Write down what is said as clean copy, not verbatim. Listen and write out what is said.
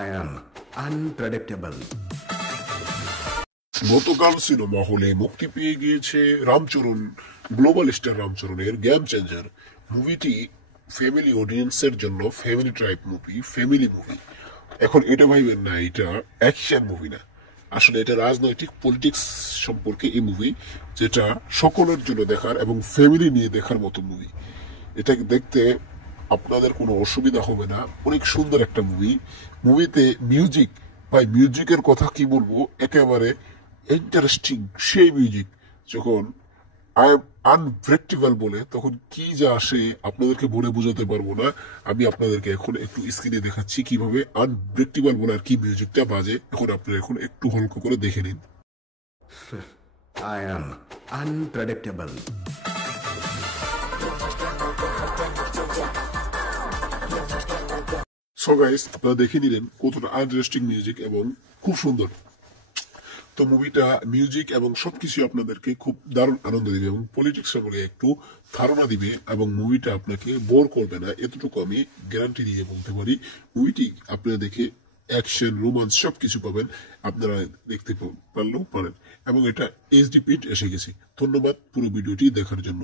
I am unpredictable. গতকাল cinema হলে মুক্তি পেয়ে গিয়েছে রামচরণ গ্লোবাল স্টার রামচরণের গেম চেঞ্জার মুভিটি। ফ্যামিলি অডিয়েন্সের জন্য family type movie, family movie. এখন এটা ভাইবেন না এটা অ্যাকশন মুভি না, আসলে এটা রাজনৈতিক পলিটিক্স সম্পর্কে এই মুভি, যেটা সকলের জন্য দেখার এবং ফ্যামিলি নিয়ে দেখার মতো মুভি। এটা দেখতে আপনাদের কোনো অসুবিধা হবে না, অনেক সুন্দর একটা মুভি। মুভিতে মিউজিক, ভাই মিউজিকের কথা কি বলবো, একেবারে ইন্টারেস্টিং সেই মিউজিক। যখন আই এম আনপ্রেডিক্টেবল বলে তখন কি যা আসে আপনাদেরকে বলে বোঝাতে পারবো না। আমি আপনাদেরকে এখন একটু স্ক্রিনে দেখাচ্ছি কিভাবে আনপ্রেডিক্টেবল বলে আর কি মিউজিকটা বাজে। এখন আপনারা এখন একটু হলক করে দেখে নিন। I am unpredictable. So guys, আপনারা দেখে নিলেন কতটা ইন্টারেস্টিং মিউজিক এবং খুব সুন্দর। তো মুভিটা মিউজিক এবং সবকিছু আপনাদেরকে খুব দারুণ আনন্দ দিবে এবং পলিটিক্স সম্পর্কে একটু ধারণা দিবে এবং মুভিটা আপনাকে বোর করবে না, এতটুকু আমি গ্যারান্টি দিয়ে বলতে পারি। মুভিটি আপনারা দেখে অ্যাকশন, রোমান্স সবকিছু পাবেন, আপনারা দেখতে পারলেও পারেন। এবং এটা এইচডি প্রিন্ট এসে গেছে। ধন্যবাদ পুরো ভিডিওটি দেখার জন্য।